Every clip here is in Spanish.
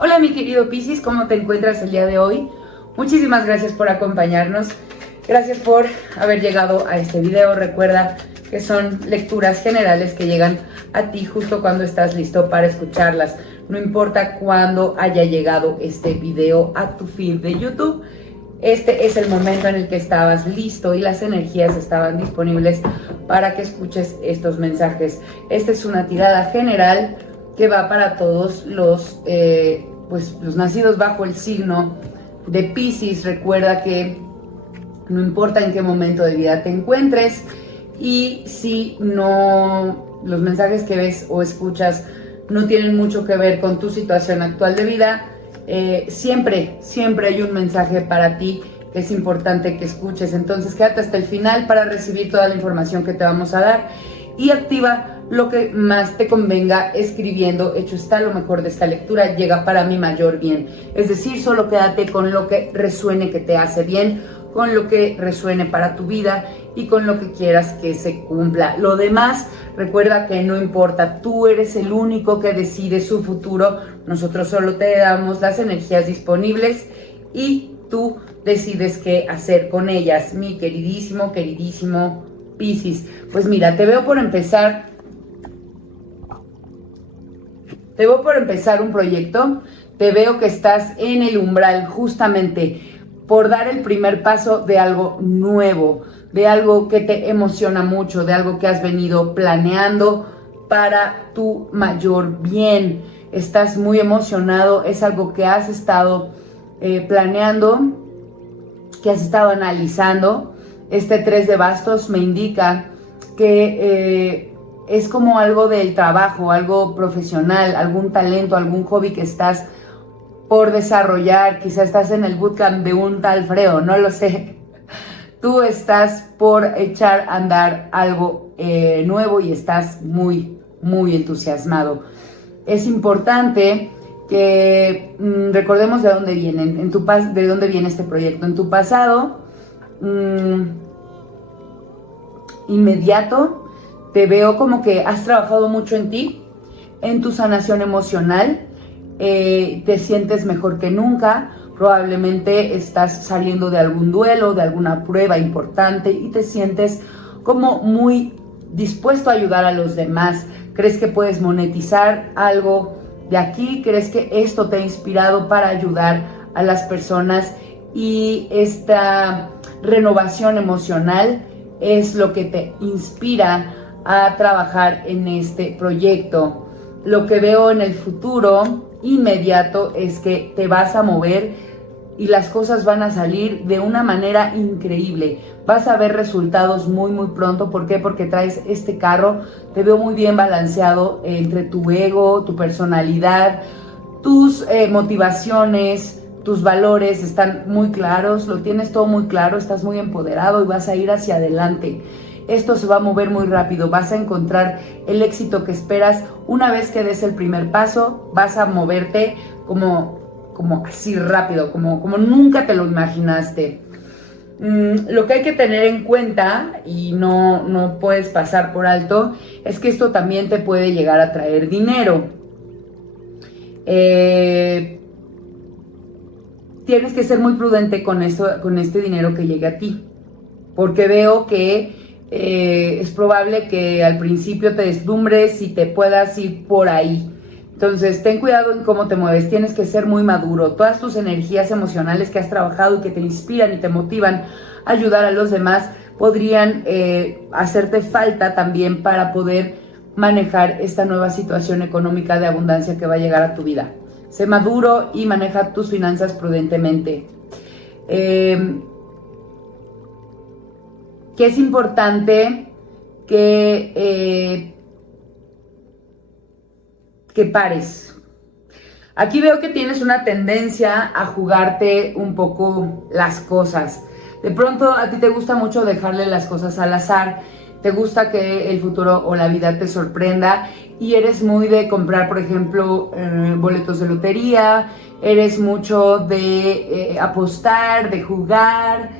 Hola mi querido Piscis, ¿cómo te encuentras el día de hoy? Muchísimas gracias por acompañarnos, gracias por haber llegado a este video. Recuerda que son lecturas generales que llegan a ti justo cuando estás listo para escucharlas. No importa cuándo haya llegado este video a tu feed de YouTube, este es el momento en el que estabas listo y las energías estaban disponibles para que escuches estos mensajes. Esta es una tirada general que va para todos los nacidos bajo el signo de Piscis. Recuerda que no importa en qué momento de vida te encuentres, y si no, los mensajes que ves o escuchas no tienen mucho que ver con tu situación actual de vida, siempre hay un mensaje para ti que es importante que escuches. Entonces quédate hasta el final para recibir toda la información que te vamos a dar y activa lo que más te convenga escribiendo. Hecho está, lo mejor de esta lectura llega para mi mayor bien. Es decir, solo quédate con lo que resuene que te hace bien, con lo que resuene para tu vida y con lo que quieras que se cumpla. Lo demás, recuerda que no importa, tú eres el único que decide su futuro. Nosotros solo te damos las energías disponibles y tú decides qué hacer con ellas, mi queridísimo Piscis. Pues mira, te veo por empezar un proyecto. Te veo que estás en el umbral justamente por dar el primer paso de algo nuevo, de algo que te emociona mucho, de algo que has venido planeando para tu mayor bien. Estás muy emocionado, es algo que has estado planeando, que has estado analizando. Este 3 de bastos me indica que es como algo del trabajo, algo profesional, algún talento, algún hobby que estás por desarrollar. Quizá estás en el bootcamp de un tal Fredo, no lo sé. Tú estás por echar a andar algo nuevo y estás muy entusiasmado. Es importante que recordemos de dónde vienen, de dónde viene este proyecto. En tu pasado inmediato, te veo como que has trabajado mucho en ti, en tu sanación emocional. Te sientes mejor que nunca. Probablemente estás saliendo de algún duelo, de alguna prueba importante, y te sientes como muy dispuesto a ayudar a los demás. ¿Crees que puedes monetizar algo de aquí? ¿Crees que esto te ha inspirado para ayudar a las personas? Y esta renovación emocional es lo que te inspira a trabajar en este proyecto. Lo que veo en el futuro inmediato es que te vas a mover y las cosas van a salir de una manera increíble. Vas a ver resultados muy pronto. ¿Por qué? Porque traes este carro. Te veo muy bien balanceado entre tu ego, tu personalidad, tus motivaciones, tus valores están muy claros. Lo tienes todo muy claro, estás muy empoderado y vas a ir hacia adelante. Esto se va a mover muy rápido, vas a encontrar el éxito que esperas. Una vez que des el primer paso, vas a moverte como así rápido, como nunca te lo imaginaste. Lo que hay que tener en cuenta, y no puedes pasar por alto, es que esto también te puede llegar a traer dinero. Tienes que ser muy prudente con este dinero que llegue a ti, porque veo que es probable que al principio te deslumbres y te puedas ir por ahí. Entonces ten cuidado en cómo te mueves, tienes que ser muy maduro. Todas tus energías emocionales que has trabajado y que te inspiran y te motivan a ayudar a los demás podrían hacerte falta también para poder manejar esta nueva situación económica de abundancia que va a llegar a tu vida. Sé maduro y maneja tus finanzas prudentemente. Que es importante que pares. Aquí veo que tienes una tendencia a jugarte un poco las cosas. De pronto a ti te gusta mucho dejarle las cosas al azar. Te gusta que el futuro o la vida te sorprenda y eres muy de comprar, por ejemplo, boletos de lotería. Eres mucho de apostar, de jugar.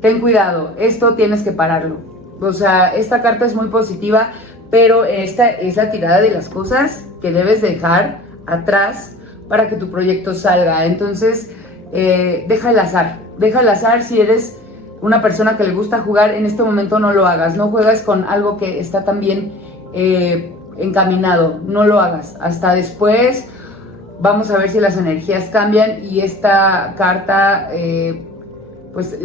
Ten cuidado, esto tienes que pararlo. O sea, esta carta es muy positiva, pero esta es la tirada de las cosas que debes dejar atrás para que tu proyecto salga. Entonces, deja el azar. Si eres una persona que le gusta jugar, en este momento no lo hagas. No juegas con algo que está tan bien encaminado, no lo hagas. Hasta después vamos a ver si las energías cambian y esta carta, pues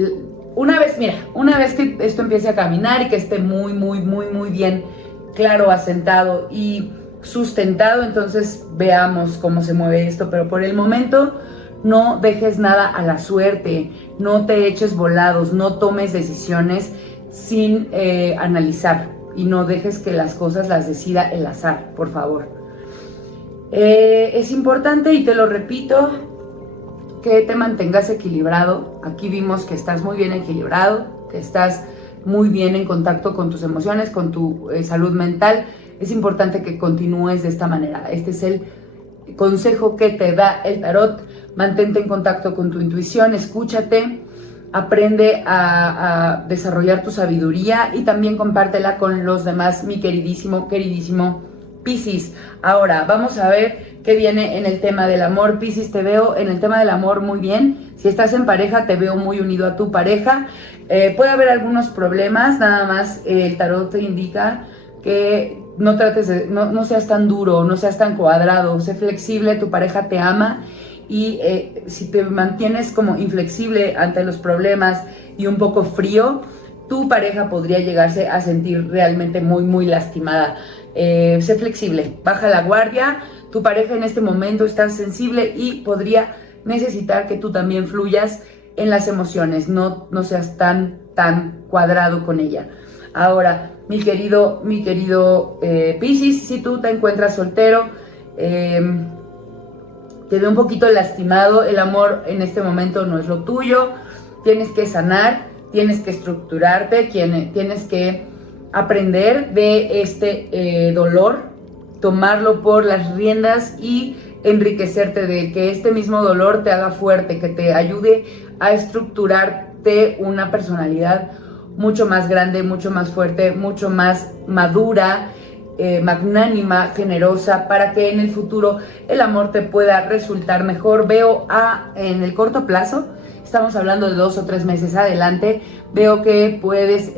una vez que esto empiece a caminar y que esté muy bien claro, asentado y sustentado, entonces veamos cómo se mueve esto. Pero por el momento no dejes nada a la suerte, no te eches volados, no tomes decisiones sin analizar y no dejes que las cosas las decida el azar, por favor. Es importante, y te lo repito, que te mantengas equilibrado. Aquí vimos que estás muy bien equilibrado, que estás muy bien en contacto con tus emociones, con tu salud mental. Es importante que continúes de esta manera. Este es el consejo que te da el tarot. Mantente en contacto con tu intuición, escúchate, aprende a desarrollar tu sabiduría y también compártela con los demás, mi queridísimo Piscis. Ahora vamos a ver qué viene en el tema del amor. Piscis, te veo en el tema del amor muy bien. Si estás en pareja, te veo muy unido a tu pareja. Puede haber algunos problemas, nada más el tarot te indica que no seas tan duro, no seas tan cuadrado, sé flexible, tu pareja te ama. Y si te mantienes como inflexible ante los problemas y un poco frío, tu pareja podría llegarse a sentir realmente muy lastimada. Sé flexible, baja la guardia. Tu pareja en este momento está sensible y podría necesitar que tú también fluyas en las emociones, no seas tan cuadrado con ella. Ahora, mi querido Piscis, si tú te encuentras soltero, te veo un poquito lastimado, el amor en este momento no es lo tuyo, tienes que sanar, tienes que estructurarte, tienes que aprender de este dolor, tomarlo por las riendas y enriquecerte de que este mismo dolor te haga fuerte, que te ayude a estructurarte una personalidad mucho más grande, mucho más fuerte, mucho más madura, magnánima, generosa, para que en el futuro el amor te pueda resultar mejor. Veo en el corto plazo, estamos hablando de 2 o 3 meses adelante, veo que puedes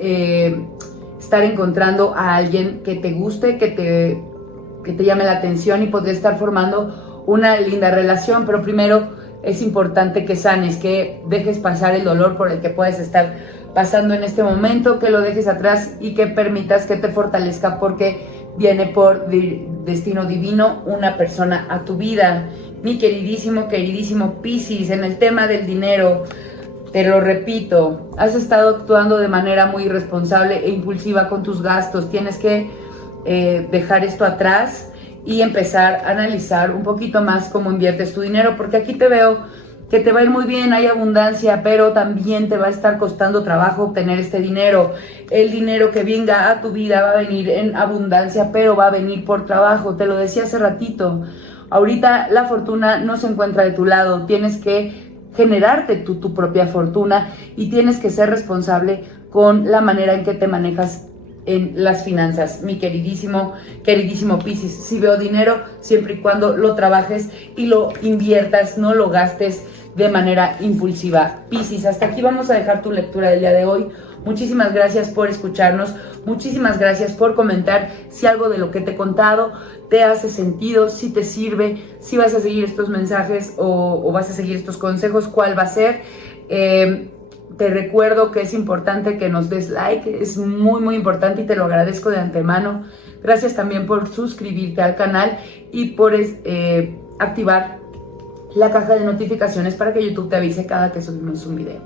estar encontrando a alguien que te guste, que te llame la atención y podría estar formando una linda relación, pero primero es importante que sanes, que dejes pasar el dolor por el que puedes estar pasando en este momento, que lo dejes atrás y que permitas que te fortalezca, porque viene por destino divino una persona a tu vida. Mi queridísimo Piscis, en el tema del dinero, te lo repito, has estado actuando de manera muy irresponsable e impulsiva con tus gastos. Tienes que dejar esto atrás y empezar a analizar un poquito más cómo inviertes tu dinero, porque aquí te veo que te va a ir muy bien, hay abundancia, pero también te va a estar costando trabajo obtener este dinero. El dinero que venga a tu vida va a venir en abundancia, pero va a venir por trabajo. Te lo decía hace ratito, ahorita la fortuna no se encuentra de tu lado, tienes que generarte tu propia fortuna y tienes que ser responsable con la manera en que te manejas en las finanzas, mi queridísimo Piscis. Si veo dinero, siempre y cuando lo trabajes y lo inviertas, no lo gastes de manera impulsiva. Piscis, hasta aquí vamos a dejar tu lectura del día de hoy. Muchísimas gracias por escucharnos, muchísimas gracias por comentar si algo de lo que te he contado te hace sentido, si te sirve, si vas a seguir estos mensajes o vas a seguir estos consejos, cuál va a ser. Te recuerdo que es importante que nos des like, es muy importante y te lo agradezco de antemano. Gracias también por suscribirte al canal y por activar la caja de notificaciones para que YouTube te avise cada que subimos un video.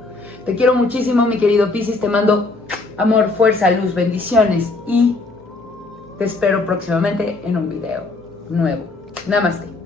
Te quiero muchísimo, mi querido Piscis, te mando amor, fuerza, luz, bendiciones y te espero próximamente en un video nuevo. Namaste.